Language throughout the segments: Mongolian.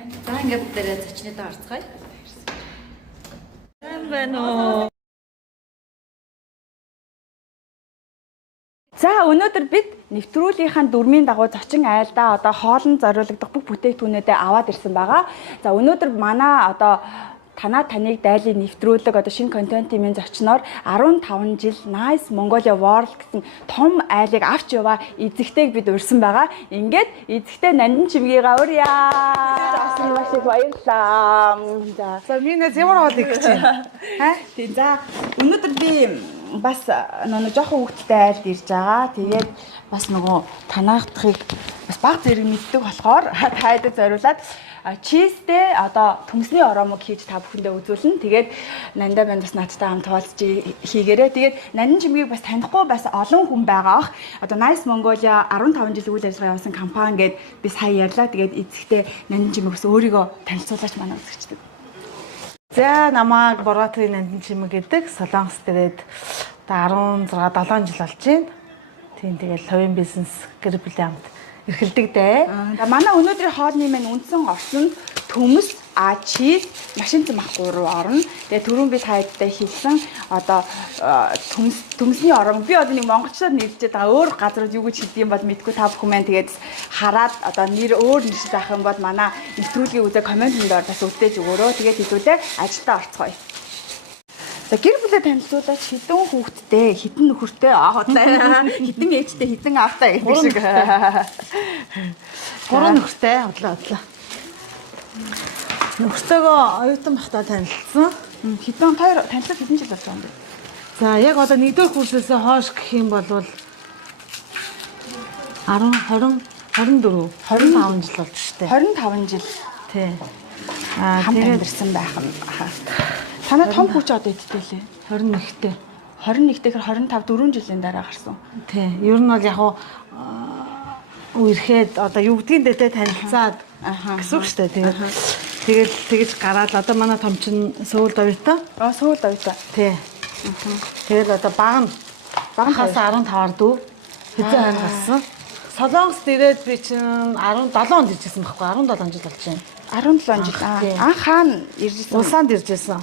За ингээд бүгдээрээ зочнодоо орцгоё. Сайн байна уу? За өнөөдөр бид нэвтрүүлгийнхаа дүрмийн дагуу зочин айлдаа одоо хоолнд зориулагдах бүх бүтээгдэхүүнүүдээ аваад ирсэн байгаа. За өнөөдөр манай одоо таныг дайлын нэвтрүүлэг одоо шинэ контентын минь зочноор 15 жил Nice Mongolia World гэсэн том айлыг авч яваа эзэгтэйг бид урьсан байгаа. Ингээд эзэгтэй Нандин чимгийгаа урья. Засан маш их баярлалаа. За минь ямар хоолыг гэж байна. Тийм за өнөөдөр би бас нөгөө жоохон хүүхдтэй айлд ирж байгаа. Тэгээд бас нөгөө танахдахыг бас баг зэрэг мэддэг болохоор тайдад зориулаад чизтэй одоо төмсний оромог хийж та бүхэндээ үзүүлнэ. Тэгээд Нандаа банд бас надтай хамт тоолж хийгээрэй. Тэгээд Нандин чимгийг бас танихгүй бас олон хүн байгаа ах. Одоо Nice Mongolia 15 жил үйл ажиллагаа явуулсан компани гээд би сая ярьлаа. Тэгээд эзэгтэй Нандин чимэг бас өөрийгөө танилцуулаач манай үзэгчдэд. За намайг Бороотрын Нандин чимэг гэдэг Солонгос дээрээд одоо 16 7 жил болж байна. Тийм тэгэл хувийн бизнес гэр бүлийн хамт эрхэлдэг дээ. Манай өнөөдрийн хоолны маань үндсэн орсон төмс, чиз, машин цэмах гурав орно. Тэгээ түрүүн би тайдтай хэлсэн одоо төмсний орон би одоо нэг монголчууд нэрлэж байгаа өөр газрууд юу гэж хэлдэг юм бол мэдгүй та бүхэн маань тэгээд хараад одоо нэр өөр нэр заах юм бол манай нэвтрүүлгийн үзээ комментын доор бас үлдээж өгөөрөө. Тэгээд хэлүүлээ ажилдаа орцгоё. За гэр бүлээ танилцуулаач хэдэн хүүхэдтэй, хэдэн нөхөртэй, хэдэн ээжтэй, хэдэн аавтай гэдэг шиг. 3 нөхөртэй одлоо. Нөхөртөөгөө оюутан бахта танилцсан. Хэдэн хоёр танилцаад хэдэн жил болж байгаа юм бэ? За яг одоо 1-р курсээс хойш гэх юм бол 10 20 24 25 жил болж штэ. 25 жил. Тий. Хамт амьдэрсэн байх юм. Танай том хүүч одоо эдтэй лээ. 21-тэй. 21-тэйгээр 25 4 жилийн дараа гарсан. Тий. Ер нь бол яг үерхэд одоо юу гэдгийг дэдэ танилцаад гэсэн үг шүү дээ. Тэгээд тэгэж гараад одоо манай том чин Сөүлд оюутан. Сөүлд оюутан. Тий. Тэгээд одоо багахаас 15-аар дүү хэзээ хань гарсан. Солонгост ирээд би чинь 17 онд иржсэн байхгүй 17 жил болж байна. 17 жил. Анх хаана иржсэн? Улсанд иржсэн.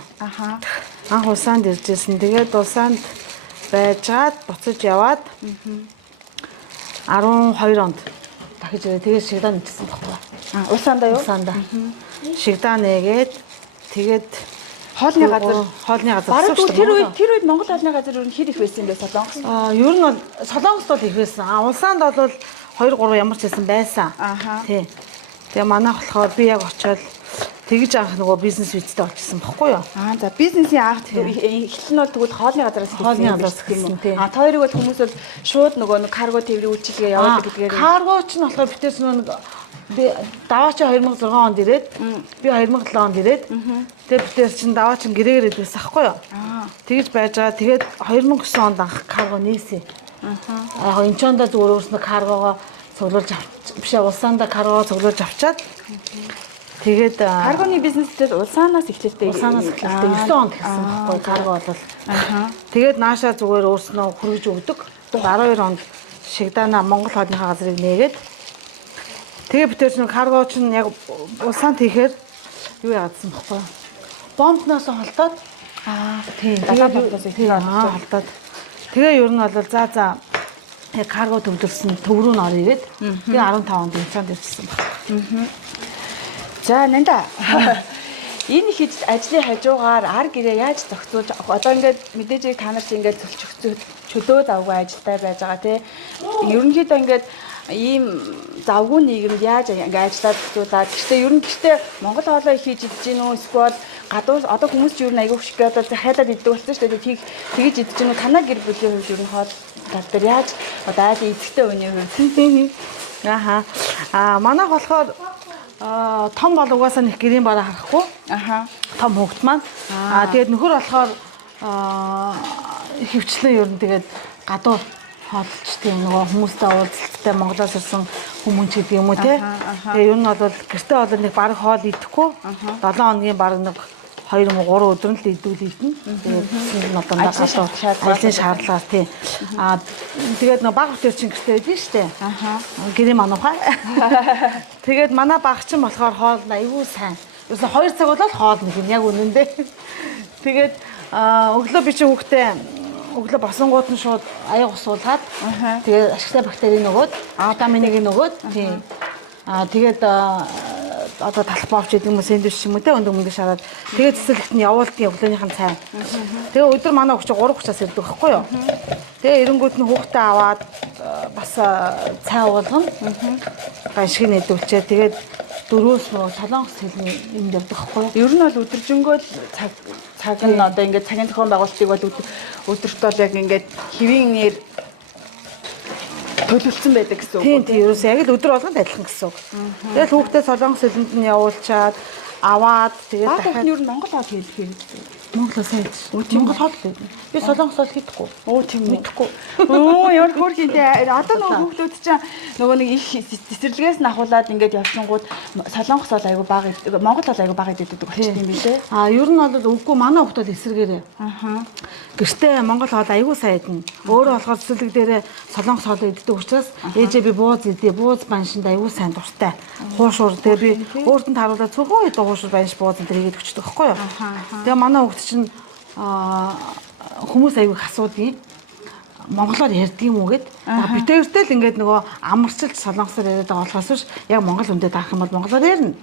Анх улсанд иржсэн. Тэгээд улсанд байжгаад буцаж яваад 12 онд дахиж ирээ. Тэгээд шигдаан иржсэн байхгүй. Улсаандаа юу? Улсаандаа. Шигдаан нээгээд тэгээд хоолны газар. Бараг тэр үед Монгол хоолны газар ер нь хэр их байсан юм бэ Солонгос? Ер нь бол Солонгост бол их байсан. Улсаанд бол 2 3 ямар ч байсан байсан. Тий. Тэгээ манайх болохоор би яг очиод тэгж анх нөгөө бизнес визтэй очсон баггүй юу? За бизнесийн анх эхлэл нь бол тэгвэл хоолны газараас эхэлсэн тийм. Та хоёрыг бол хүмүүс бол шууд нөгөө карго тээврийн үйлчилгээ явуулдаг гэдгээр. Карго ч нь болохоор битээс нөгөө би даваач 2006 онд ирээд би 2007 онд ирээд тэгээ битээс чинь даваач гэрээр идвэсэн баггүй юу? Тэгж байж байгаа. Тэгээд 2009 онд анх карго нээсэн. Яг энэ ч ондоо зүгээр өөрснөө каргогоо цуглуулж бишээ улсаандаа каргоо цуглуулж авчаад тэгээд каргоны бизнестэй улсаанаас эхлэлтэй 9 онд гэсэн баггүй карго бол. Тэгээд наашаа зүгээр өөрснөө хүргэж өгдөг. 12 онд шигдаана Монгол хоолныхаа газрыг нээгээд тэгээ битээс нэг карго чинь яг улсаанд хийхээр юу яадсан баггүй. Бомбноос холдоод тийм холдоод тэгээ ер нь бол за карго төвлөрсөн төв рүү н ор ирээд би 15 онд Улсанд ирсэн байна. За Нанда энэ их ажлын хажуугаар ар гэрээ яаж зохицуулж одоо ингээд мэдээж та нар чи ингээд чөлөө завгүй ажилтай байж байгаа тий. Ерөнхийдөө ингээд ийм завгүй нийгэмд яаж ингээд ажиллаад зохицуулаад гэхдээ ер нь гэртээ Монгол хоолоо их хийж идэж гин үү эсвэл гадуур одоо хүмүүс ч ер нь аягүй хөшгөө одоо хайлаад иддэг болсон шүү дээ. Тэгж идэж гин үү танаа гэр бүлийн хувьд ер нь хоол тал дээр яаж одоо айлын эзэгтэй хүний хувьд. Манайх болохоор том бол угаасаа нэг гэрийн бараа харахгүй. Том хүүхэд маань. Тэгээд нөхөр болохоор хөвчлэн ер нь тэгээд гадуур хоолч тийм нөгөө хүмүүстэй уулзалттай Монголоос ирсэн хүмүүс ч гэдэг юм уу те. Тэгээ ер нь бол гэртээ бол нэг бараг хоол идэхгүй. 7 хоногийн бараг нэг 2 3 өдөр нь л идүүлээдэн. Тэгээд нь одоо ажлын шаардлагаар тий. Тэгээд нөгөө баг бүтээр чинь гэртээ байдэн штэ. Гэрээ мануухай. Тэгээд манай баг чинь болохоор хоол аюу сайн. Юусе 2 цаг болол хоол нэг юм яг үнэндээ. Тэгээд өглөө би чинь хүүхдээ өглөө босонгууд нь шууд аяг усуулаад тэгээд ашигтай бактери нөгөөд витаминыг нөгөөд тий. Тэгээд одоо талбай авч идэг юм сэндвич юм уу те өндөг мөнгө шараад тэгээд цэцэрлэгт нь явуулдаг өглөөнийхэн цай. Тэгээ өдөр манай өгч 3:30-аас ирдэг байхгүй юу? Тэгээ эренгүүд нь хүүхдээ аваад бас цай уулгана. Ганшиг нэдүүлчээ тэгээд 4-өөс нөө солонгос хэлний юм явдаг байхгүй юу? Ер нь бол өдөржингөө цаг нь одоо ингээд цагийн зохион байгуулалтыг бол өдөрт бол яг ингээд хэвийн нэр төлөвлөсөн байдаг гэсэн үг. Тийм ерөөсөө яг л өдөр болгонд адилхан гэсэн үг. Тэгэл хүүхдээ солонгос хэлэнд нь явуулчаад аваад тэгээд дахиад ер нь Монгол хоол хийдэг. Монгол сайн ч. Монгол хоол байдаг. Би солонгос хоол хийдэггүй. Оо тийм мэдэхгүй. Ямар хөөрхинтэй одоо нөгөө хүүхдүүд чинь нөгөө нэг их цэцэрлэгээс нь ахуулаад ингээд явчихгууд солонгос хоол аягүй бага Монгол хоол аягүй бага идэдэг болчихсон юм билээ. Ер нь бол үгүй манай хүүхдүүд эсэргээрээ. Гэртээ Монгол хоол аягүй сайн идэнэ. Өөрөө болохоор цэцэрлэг дээрээ солонгос хоол иддэг учраас ээжээ би бууз идээ. Бууз баншинд аягүй сайн дуртай. Хуушуур тэгээ би өөртөө харуулаад цөөхөн хуушуур банш бууз энэ хийгээд өчтдөг байхгүй юу? Тэгээ манай хүүхд чинь хүмүүс аягүй асуудгийг монголоор ярьдаг юм уу гэд. Битээртэй л ингээд нөгөө амарчилж солонгосоор яриад байгаа болохоос биш яг монгол хүндэд авах юм бол монголоор ярина.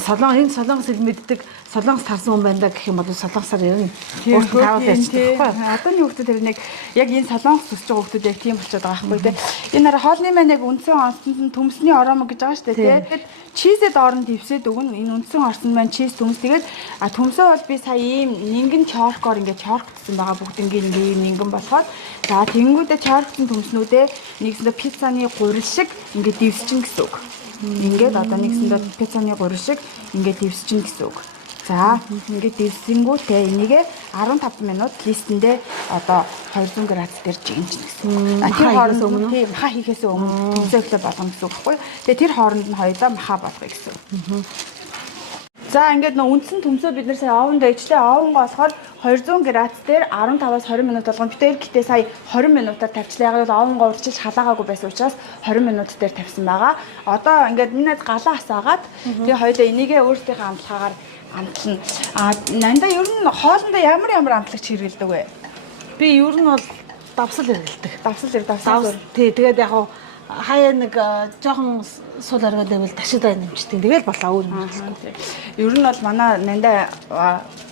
Солонгос хэл мэддэг солонгос тарсан хүн байна да гэх юм бол солонгосоор ярина. Өөртөө таавал ярьчихдаг байхгүй. Одооний хүүхдүүд тэр нэг яг энэ солонгос төсч байгаа хүүхдүүд яг тийм болчиход байгаа байхгүй те. Энэ хараа хоолны маань яг үндсэн орсонд нь төмсний ороомог гэж байгаа шүү дээ те. Тэгэхэд чизэд орон дэвсээд өгнө. Энэ үндсэн орсонд маань чиз төмс. Тэгээд төмсөө бол би сая ийм нингэн чоркоор ингээд чоркдсан байгаа бүгднгийн ингээд нингэн болохоор за тэнгүүдээ чоркдсан төмснүүдээ нэгсэндээ пиццаны гурил шиг ингээд дэвсчин гэсэн үг. Ингээд одоо нэгсэндээ пиццаны гурил шиг ингээд дэвсчин гэсэн үг. За ингээд дэвсэнгүүтээ энийгээ 15 минут листэндээ одоо 200 градус дээр жигэмжнэ гэсэн. Тэр хооронд өмнө тийм маха хийхээс өмнө төмсөглөө болгоно гэсэн үг байхгүй. Тэгээ тэр хооронд нь хоёулаа маха болгоё гэсэн. За ингээд нөө үндсэн төмсөө бид нар сая овонд дэжтэй овонгоо болохоор 200 градус дээр 15-аас 20 минут болгоно. Битээр гэтээ сая 20 минутаар тавьчлаа. Яг л овонгоо урчилж халаагагүй байсан учраас 20 минут дээр тавьсан байгаа. Одоо ингээд минийд галаа асаагаад тэгээ хоёулаа энийгээ өөртөөхөө амтлагаар амтлна. Нандаа ер нь хоолндоо ямар амтлагч хэрэгэлдэг вэ? Би ер нь бол давсал хэрэгэлдэг. Давсал. Тий, тэгээд яг хаяа нэг жоохон сул аргаа дэвэл ташидаа нэмчдэг. Тэгэл болоо өөр юм. Ер нь бол манай нандаа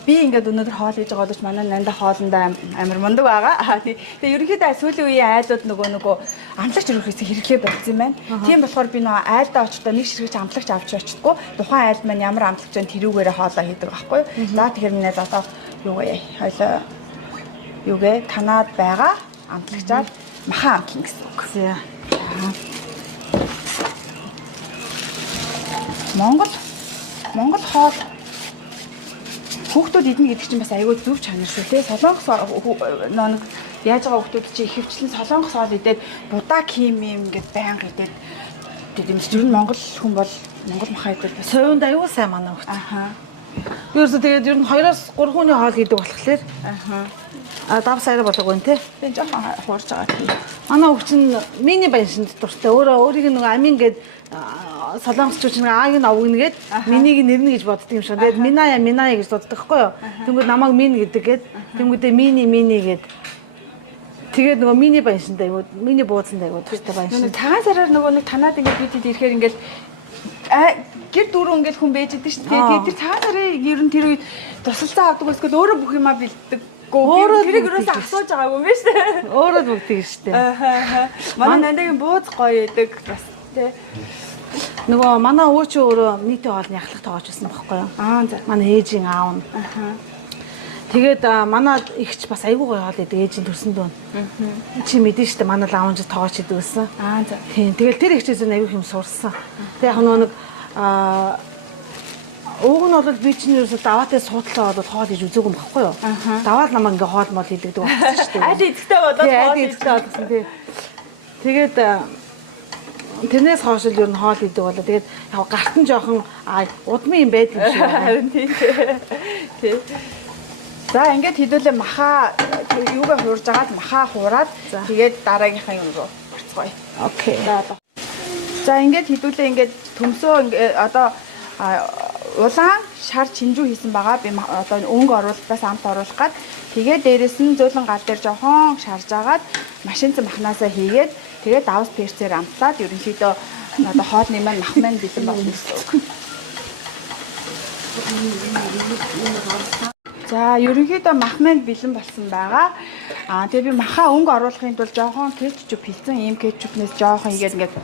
би ингээд өнөөдөр хоол хийж байгаа бол манай нандаа хоолндоо амар мундаг байгаа. Тэгээ ерөнхийдөө сүүлийн үеийн айлууд нөгөө амтлагч ерөнхийдөө хэрэглээ болсон юм байна. Тийм болохоор би нөгөө айлдаа очихдоо нэг ширхэгч амтлагч авч очтгоо. Тухайн айлд маань ямар амтлагч вэ тэрүүгээрээ хоолоо хийдэг байхгүй. За тэгэхээр минь одоо юу вэ? Хойлоо юугээ танаад байгаа амтлагчаар махан амтлна гэсэн үг. Монгол хоол хүүхдүүд идэх гэдэг чинь бас аягүй зөв чанар шүү тий. Солонгос нэг яаж байгаа хүүхдүүд чинь ихэвчлэн солонгос хоол идээд будаа ким юм ингээд байнга идээд тийм ч ер нь монгол хүн бол монгол махаа идэх бас совинд аягүй сайн манай хүүхд. Юусе тэгээд ер нь 2-3 хүний хоол хийдэг болохоор давс арай болоогүй нэ тий. Тийм жоохон хуурж байгаа. Манай хүүхд чинь миний баяшинд дуртай. Өөрийг нэг амин гээд солонгосчууд чинь ааг нь овгнгээд минийг нэрнэ гэж боддог юм шиг. Тэгээд миная гэж боддог байхгүй юу? Тэнгүүд намайг мин гэдэг гээд тэнгүүдээ мини гээд тэгээд нөгөө миний баяшинд аягүй миний бууцанд аягүй дуртай баяшин. Нэг цагаан сараар нөгөө нэг танаад ингээд бид ирэхээр ингээд гэр дөрөв ингээд хүн байж идэг шүү дээ. Тэгээд тэр цагаан сарын ер нь тэр үед тусалцаа авдаг эсвэл өөрөө бүх юмаа бэлддэг. Тэрийг ерөөсөө асууж байгаагүй юм биш үү? Өөрөө бүгдийг шүү дээ. Манай нандагийн бууз гоё идэг бас тий. Нөгөө манай өвөө чи өөрөө нийтийн хоолны ахлах тоогооч байсан байхгүй юу? За. Манай ээжийн аав нь. Тэгээд манай ихч бас айгүй гоё хоол идэг ээжийн төрсөн дөө. Чи мэдэн шүү дээ манай лаунж тоогооч идэг гэсэн. За. Тийм. Тэгэл тэр ихчээс нь айгүй юм сурсан. Тэг яг нэг ууг нь бол би чинь ерөөсө даваатай суудлаа болоод хоол хийж үзээгүй юм баггүй юу? Даваад намайг ингээ хоол мол хийдэгдэг болсон шүү дээ. Аль эзэгтэй болоод хоол хийдэгтэй болсон тий. Тэгээд тэрнээс хойш л ер нь хоол идэг болоо. Тэгээд яг гарт нь жоохон удмын юм байдаг юм шиг байна. Харин тийм. Тий. За ингээд хэдүүлээ маха юугаа хуурж агаад маха хуураад тэгээд дараагийнхаа юм руу орцгоё. Окей. За ингээд хэдүүлээ ингээд төмсөө одоо улаан шар чинжүү хийсэн байгаа. Би одоо өнгө оруулалтаас амт оруулах гад тэгээд дээрэс нь зөөлөн гал дээр жоохон шарж агаад машинцэн махнаасаа хийгээд тэгээд давс перцээр амтлаад ерөнхийдөө одоо хоолны маань мах маань бэлэн болно гэсэн үг. За ерөнхийдөө мах маань бэлэн болсон байгаа. Тэгээ би маха өнгө оруулахын тулд жоохон кетчуп хийсэн. Ийм кетчупнээс жоохон игээд ингээд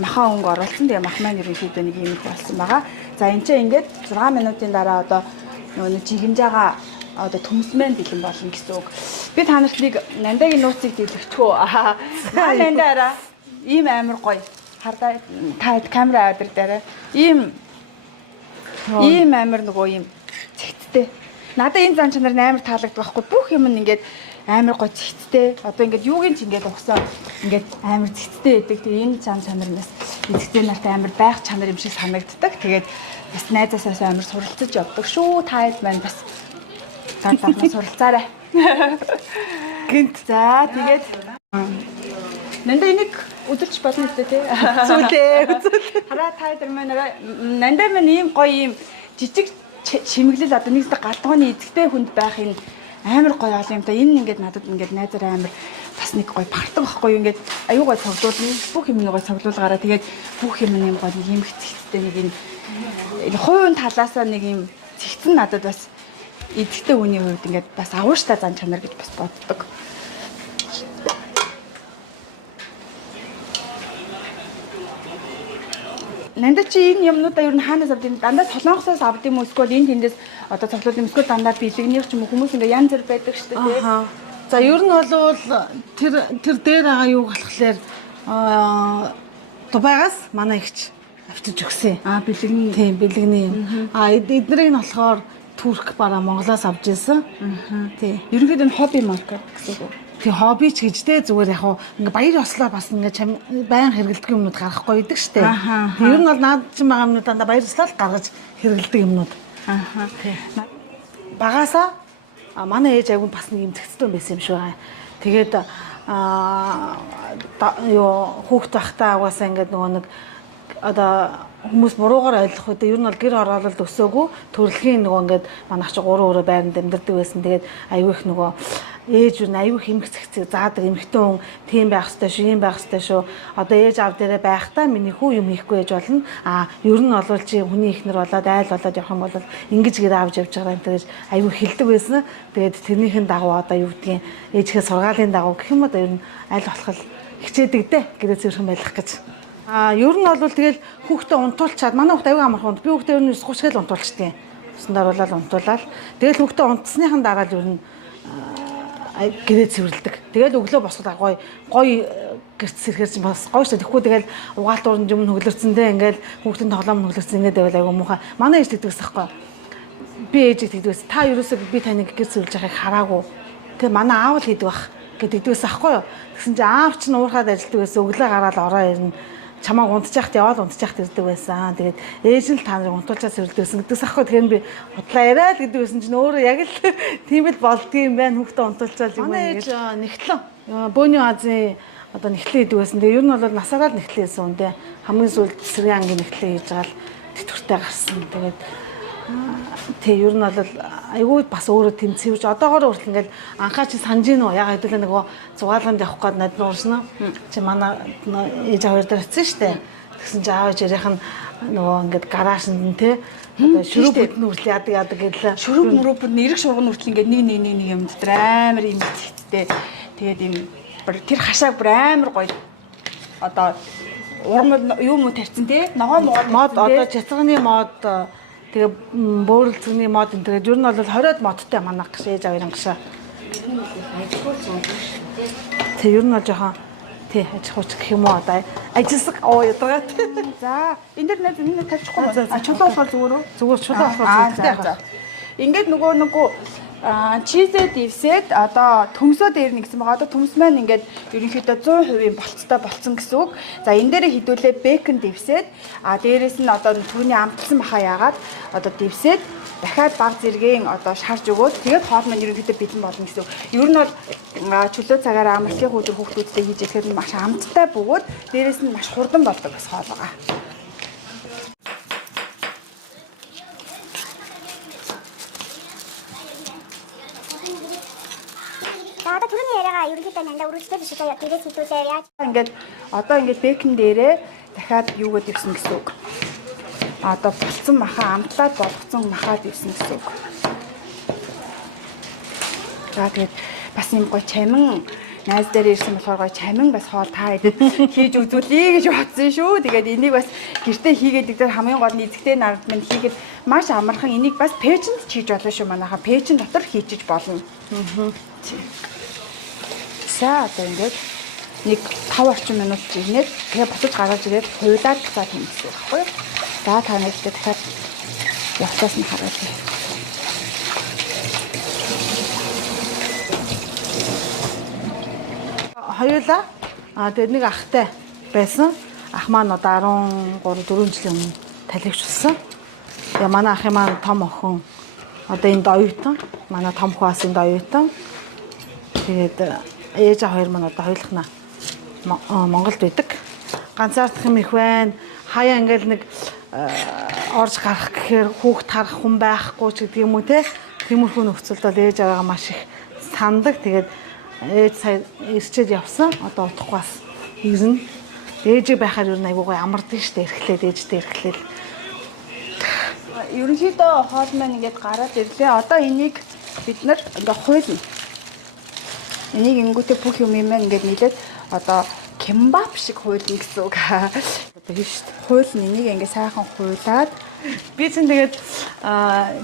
маха өнгө оруулсан. Тэгээ мах маань ерөнхийдөө нэг юм их болсон байгаа. За энэ чинь ингээд 6 минутын дараа одоо нөгөө жигэмж байгаа одоо төмс маань бэлэн болно гэсэн үг. Би та нарт нэг нандагийн нууцыг дэлгэчихөө. Нандаараа ийм амар гоё. Хардаа та камера авдар дээр ийм амар нөгөө ийм цэгцтэй. Надад энэ зан чанар амар таалагддаг байхгүй. Бүх юм ингээд амар гоё цэгцтэй. Одоо ингээд юугийн ч ингээд угсаа ингээд амар цэгцтэй байдаг. Тэгээ энэ зан чанарнаас эцэгтэй нартай амар байх чанар юм шиг санагддаг. Тэгээд бас найзаасаа амар суралцаж явдаг шүү. Таад маань бас даатаа суралцаарай. Гинт за тэгээд нандаа энийг өдөрч болно гэдэг тий. Зүйлээ. Хараа таад маань нандаа маань ийм гоё ийм жижиг чимэглэл одоо нэгсдэг галтгооны эзэгтэй хүнд байх энэ амар гоё ол юм та. Энэ ингээд надад ингээд найзаараа амар бас нэг гоё партан байхгүй юу ингээд аюу гоё цогцолуулна. Бүх юм нэг гоё цогцолуулгаараа тэгээд бүх юм юм гоё нэг юм хэцтэй нэг энэ хувийн талаасаа нэг юм цэгцэн надад бас эзэгтэй хүний хувьд ингээд бас авууштай зан чанар гэж бас боддог. Нанда чи энэ юмнуудаа ер нь хаанаас авд юм? Дандаа солонгосоос авд юм уу? Эсвэл энэ тэндээс одоо цоглууд юм эсвэл дандаа бэлэгнийх ч юм уу хүмүүс ингээ янз бүр байдаг шүү дээ тий. За ер нь бол тэр дээр байгаа юу болохоор Дубайгаас манай ихч авчиж өгсөн. Бэлэгний. Тийм бэлэгний юм. Эднэрийг нь болохоор Турк бараа Монголоос авч ирсэн. Тий. Ерөнхийдөө нь хобби маркет гэсэн үг. Тэг хобби ч гэжтэй зүгээр яг ингээ баяр ёслоор бас ингээ байн хэрэгэлдэг юмнууд гарахгүй идэг штэ. Ер нь бол наад чинь байгаа юмнууд дандаа баяр ёслол гаргаж хэрэгэлдэг юмнууд. Багаасаа манай ээж айгуун бас нэг юм зэгцтэй байсан юм шиг байна. Тэгээд хүүхд байхдаа угаасаа ингээ нөгөө нэг одоо хүмүүс буруугаар ойлгох үед ер нь бол гэр хороололд өсөөгүй төрөлхийн нөгөө ингээд манайх чи 3 өрөө байранд амьдардаг байсан. Тэгээд аюу их нөгөө ээж юу аюу их эмх зэгцэг заадаг эмхтэн хүн тийм байх ёстой шүү, ийм байх ёстой шүү. Одоо ээж аав дээрээ байхдаа миний хүү юм хийхгүй ээж болно. Ер нь бол чи хүний ихнэр болоод айл болоод явах юм бол ингэж гэр авч явж байгаа юм тэгэж аюу хэлдэг байсан. Тэгээд тэрнийхэн дагуу одоо юу гэдгийг ээжийнхээ сургаалын дагуу гэх юм одоо ер нь аль болох хичээдэг дээ гэрээ зөрхөн байх гэж. Ер нь бол тэгэл хүүхдээ унтуулчаад манай хүүхд аюу амархан унд. Би хүүхдээ ер нь 30 хэл унтуулчихдээ. Уснаар болоод унтуулаад тэгэл хүүхдээ унтсныхан дараа л ер нь гэрээ цэвэрлдэг. Тэгэл өглөө босоод гоё гэрч сэрхэр чинь бас гоё шүү. Тэгэхгүй тэгэл угаалт ууранд юм хөглөрцөндөө ингээл хүүхдийн тоглоом хөглөрцөн ингээд байвал аюу муухай. Манай ээж тэгдэгс байхгүй. Би ээжийг тэгдэгс. Та ерөөсөө би таныг гэр цэвэрлж байгааг хараагүй. Тэгээ манай аав л хийдэг байх гэдэгдэгс байхгүй юу. Тэгсэн чинь аав чинь уурхаад ажилтдаг байсан. Өглөө гараад ороо ирнэ. Чамааг унтчихт яваад унтчихт ирдэг байсан. Тэгээд ээж нь та нарыг унтуулчаад сэрэлдсэн гэдэгс ахгүй. Тэгэхээр би худлаа яриад гэдэг байсан чинь өөрөө яг л тийм л болдгийм байна. Хүүхдээ унтуулчаад юм байна гэж. Нэгтлэн. Бөөний Азийн одоо нэгтлэн хийдэг байсан. Тэгээ ер нь бол насаараа л нэгтлэн хийсэн үндэ. Хамгийн сүүлд цэсрийн ангийн нэгтлэн хийж байгаа л тэтгэвртэй гарсан. Тэгээд тий ер нь бол айгүй бас өөрөө тэмцэвч одоогоор хүртэл ингээл анхаа чи санаж гин үү яг хэдүүлээ нөгөө зугаалганд явах гээд надад уурсан чи манай ээж аваар дээр очсон штэ тэгсэн чи аав ээжийнх нь нөгөө ингээд гараашнд нь тий одоо шүрүү бүтэн хүртэл яадаг гэдлээ шүрүү мөрөв нэрэг шурган хүртэл ингээд нэг юм дотор амар юм зэгттэй тэгээд юм тэр хашааг бүр амар гоё одоо урам юм уу тавьсан тий ногоо мод одоо чацганы мод тэгээ бөөрөлцгний мод энэ тэгээд ер нь бол 20-од модтай манайх гэж ээж аваар ангашаа. Тэг ер нь бол жоохон тий аж ахуйч гэх юм уу одоо ажилласаг ядагаад. За энэ дэр нэг тавьчихгүй. Чулуу болохоор зүгээр үү? Зүгээр чулуу болохоор зүгээр. Ингээд нөгөө чизээ дивсээд одоо төмсөө дээр нэгсэн байгаа. Одоо төмс маань ингээд ерөнхийдөө 100% болцтой болсон гэсэн үг. За энэ дээрээ хідүүлээ бэкон дивсээд дээрээс нь одоо түүний амтсан бахаа яагаад одоо дивсээд дахиад баг зэргийн одоо шарж өгөөд тэгээд хоол маань ерөнхийдөө бэлэн болно гэсэн үг. Ер нь бол чөлөө цагаараа амралтын өдөр хүүхдүүдтэй хийж ирэхэд маш амттай бөгөөд дээрээс нь маш хурдан болдог бас хоол байгаа. Одоо түрүүний яриагаа ерөнхийдөө нандаа үргэлжлүүлээ биш үү? Дээрээс хідүүлээ яаж? Ингээд бэкон дээрээ дахиад юу гэдэг гэсэн үг. Одоо болцсон махаа амтлаад болгоцсон махаад ирсэн гэсэн үг. За тэгээд бас юм гоо чамин найз дээр ирсэн болохоор гоо чамин бас хоол та идэд хийж үзүүлье гэж бодсон шүү. Тэгээд энийг бас гэртээ хийгээд игдэр хамгийн гол нь эзэгтэй нард минь хийгээд маш амархан энийг бас пэйжэнд хийж болно шүү. Манайха пэйжэн дотор хийчих болно. За одоо ингээд нэг 5 орчим минут ирнэ. Тэгээ буцаж гаргаж ирээд хуйлаад буцаад хийнэ гэсэн үг байхгүй юу? За та нэгдээ дахиад явцаас нь харуулъя. Хоёулаа тэгээд нэг ахтай байсан. Ах маань одоо 13 4 жилийн өмнө талигч болсон. Тэгээ манай ахын маань том охин одоо энд оюутан. Манай том хөөс энд оюутан. Тэгээд ээж аваа хоёр маань одоо хоёулахна Монголд байдаг. Ганцаардах юм их байна. Хаяа ингээл нэг орж гарах гэхээр хүүхд харах хүн байхгүй ч гэдэг юм уу те. Тиймэрхүү нөхцөлд бол ээж аваагаа маш их сандаг. Тэгээд ээж сая ирчээд явсан. Одоо утгахаас ирнэ. Ээжийг байхаар юу нэг айгуугай амардаг штэ эрхлээд ээжтэй эрхлээл. Ерөнхийдөө хоол маань ингээд гараад ирлээ. Одоо энийг бид нар ингээ хуйлна. Энийг ингүүтээ бүх юм маань ингээд нийлээд одоо кимбап шиг хуйлна гэсэн үг. Одоо тийм шүү дээ. Хуйлна энийг ингээ сайхан хуйлаад Би чинь тэгээд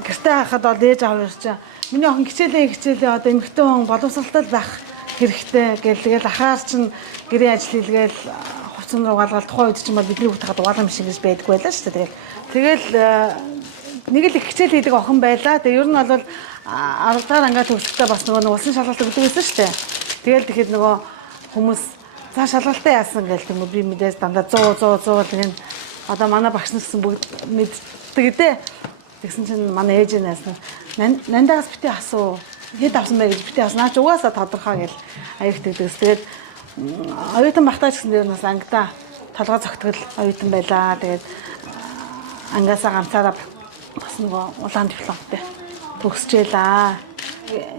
гэртээ хахад бол ээж аав ирч миний охин хичээлээ одоо эмэгтэй хүн боловсралтай байх хэрэгтэй гэл тэгэл ахаар чинь гэрийн ажил хийлгээл хувцас руу галгаад тухайн үед чинь бол бидний хүүхд хаад угаалгын машин гэж байдгүй байлаа шүү дээ. Тэгэл нэг л их хичээл хийдэг охин байлаа. Тэгээ ер нь бол 10 дахь ангиа төгсөхдөө бас нөгөө улсын шалгалт өгдөг байсан шүү дээ. Тэгэл тэгэхэд нөгөө хүмүүс за шалгалтаа яасан гээл тийм би мэдээс дандаа 100 тэгэн одоо манай багш нар гэсэн бүгд мэддэг дээ. Тэгсэн чинь манай ээж наас нандаас бити асуу. Хэд авсан бэ гэж бити асуу. Наач угаасаа тодорхой гэл аяг тэгдэгс. Тэгээд оюутан багтаа ч гэсэн дээр нас ангидаа толгой цогтгол оюутан байлаа. Тэгээд ангаасаа ганцаараа бас нөгөө улаан дипломтой төгсчээлаа.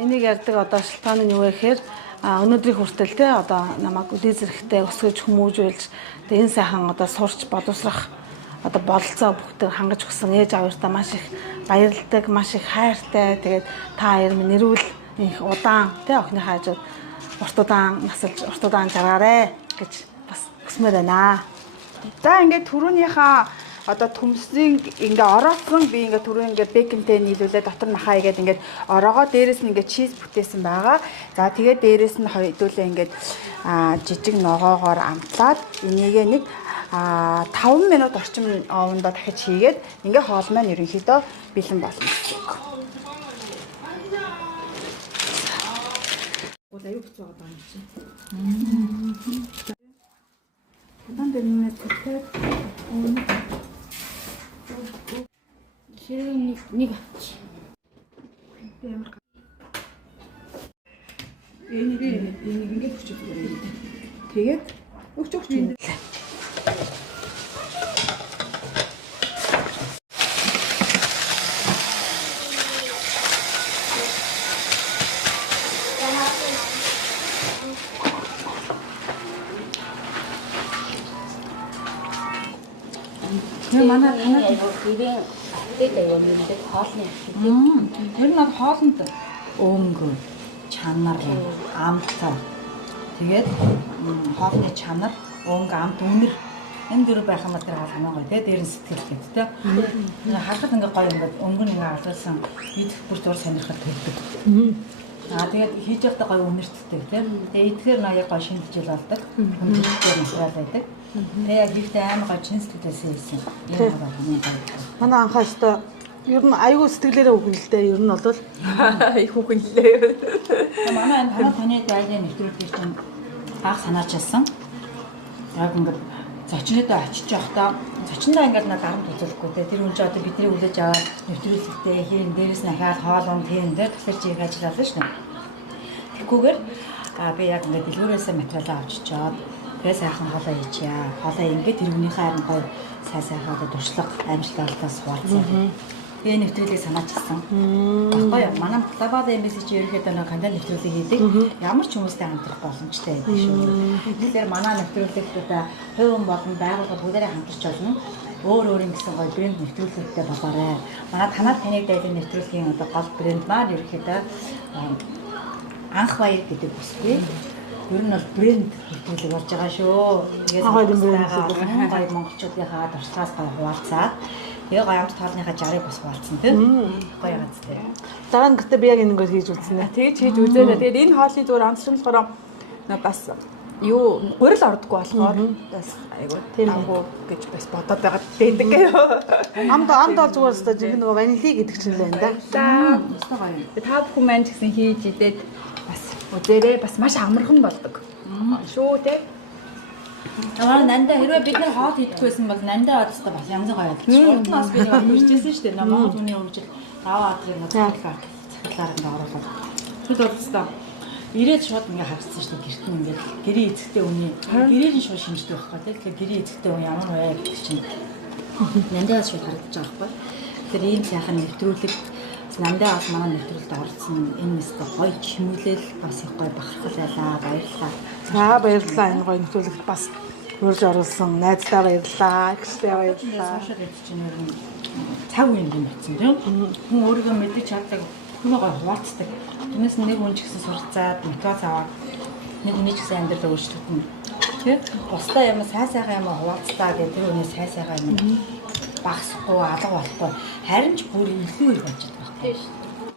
Энийг ярьдаг одоо шалтгаан нь юу вэ гэхээр өнөөдрийн хүртэл те одоо намайг үдээ зэрэгтэй өсгөж хүмүүжүүлж тэгээ энэ сайхан одоо сурч боловсрах одоо бололцоо бүгдээр хангаж өгсөн ээж аваартаа маш их баярлдаг, маш их хайртай. Тэгээд та хоёр минь нэрвэл их удаан те охины хаажууд урт удаан насалж урт удаан жаргаарэ гэж бас хүсмээр байна. За ингээд түрүүнийхээ одоо төмсийг ингээ ороодсон би ингээ түрүү ингээ бэконтэй нийлүүлээ дотор махаа игээд ингээ ороогоо дээрэс нь ингээ чиз бүтээсэн байгаа. За тэгээд дээрэс нь хоёулаа ингээ жижиг ногоогоор амтлаад энийгээ нэг 5 минут орчим овондоо дахиж хийгээд ингээ хоол маань ерөнхийдөө бэлэн болно гэсэн үг. Аюу хэцүү байгаа юм чинь. Удаан дээр нэтгэхэд нэг авч. Энийг ингээд хүчтэй байна. Тэгээд өгч юм. Манай танай гэрийн тэгээд юм гэдэг хоолны Тэр нь хоолнд өнгө, чанар, амт. Тэгээд хоолны чанар, өнгө, амт, үнэр энэ дөрөв байх юм тэр хаал хамаагүй тий дээр нь сэтгэл гэдэг тий. Харахад ингээ гоё ингээд өнгө нь ингээ алуулсан идэх бүр зур сонирхол төрдөг. Тэгээд хийж явахдаа гоё үнэртдэг тий. Тэгээд эдгээр наяа гоё шинжил болдог. Хүндрэлтэй материал байдаг. Тэгээд яг ихтэй амар гоё чин сэтгэлээсээ хийсэн. Энэ байгаа хамгийн гоё. Манай анхаа өстө Ер нь аюу сэтгэлээрээ үгүй л дээ. Ер нь бол Хүүхэнлээ. Манай энэ таны дайны нэвтрүүлгийг чинь баг санаачилсан. Яг ингээд зочнодоо очиж явахдаа зочиндоо ингээд надад дарамт үзүүлэхгүй те. Тэр хүн чинь одоо бидний хүлээж аваад нэвтрүүлэгтээ хийн дээрээс нь ахаад хоол унд хийн дээр тэгэхээр чи их ажиллаад шүү дээ. Тэгхгүйгээр би яг ингээд дэлгүүрээс материалаа авч чаад тэгээ сайхан хоолоо хийчихье. Хоолоо ингээд тэр хүнийхээ харин гоё сайхан туршлага амжилттай суулцсан. Тэгээ нэвтрүүлгийг санаачилсан. Багтаа манай глобал эмбэси чи ерөөхдөө нэг контент нэвтрүүлэг хийдэг. Ямар ч хүмүүстэй хамтрах боломжтой байдаг шүү. Тэгэхээр манай нэвтрүүлэгтээ хувь болон байгууллага бүгдээрээ хамтарч болно. Өөр юм гэсэн гоё брэнд нэвтрүүлэгтэй болоорой. Манай танаар таныг дайны нэвтрүүлгийн одоо гол брэнд маань ерөөхдөө анх баяр гэдэг үсгүй. Ер нь бол брэнд нэвтрүүлэг болж байгаа шүү. Тэгээд гоё монголчуудынхаа туршлагаас гоё хуваалцаад яг гайхамт тоолныхаа жарыг бас хуваалцсан тийм. Гоё ганцтай. дараа нь гэтээ би яг энэгээр хийж үзсэн. Тэгж хийж үзээрэй. Тэгээд энэ хоолны зүгээр онцлог болохоор бас юу гурил ордоггүй болохоор бас айгуу тийм агуу гэж бас бодоод байгаа дээдэг. Амд бол зүгээр өстой жинхэнэ нөгөө ванили гэдэг чинь л байна да. Та бүхэн маань ч гэсэн хийж идээд бас үзээрэй. Бас маш амархан болдог. Шүү те. Тавар нандаа хэрвээ бид нар хоол хийдэггүйсэн бол нандаа одостой бас янз бүр байдаг. Шууд нь бас би нэг үржижсэн шүү дээ. Монгол хүний үржил даваа адрын цахилгаар ингээ оруулаад. Тэд одостой ирээд шууд ингээ харагдсан шүү дээ. Гэрт нь ингээ гэрийн эцэгтэй үний гэрээр нь шууд шинждэг байхгүй тийм. Тэгэхээр гэрийн эцэгтэй үн ямар вэ гэдэг чинь нандаа шууд харагдаж байгаа байхгүй. Тэгэхээр ийм сайхан нэвтрүүлэг нандаа бас манай нэвтрүүлэлд орсон энэ мэстэ гоё чимүүлэл бас их гоё бахархал байлаа. Баярлалаа. За баярлалаа энэ гоё нэвтрүүлэгт бас урьж оруулсан найздаа баярлалаа. Ихтэй баярлалаа. Сошиал эд чинь ер нь цаг үеийн юм болсон тийм. Хүн өөрийгөө мэдэж чаддаг, хүнээ гоё хуваалцдаг. Түүнээс нэг хүн ч гэсэн сурцаад мотивац аваад нэг хүний ч гэсэн амьдрал өөрчлөгдөн. Тийм. Бусдаа юм сайхан юм хуваалцлаа гэх тэр хүний сайхан юм багсахгүй алга болохгүй харин ч бүр илүү их болж байгаа. Тийм шүү.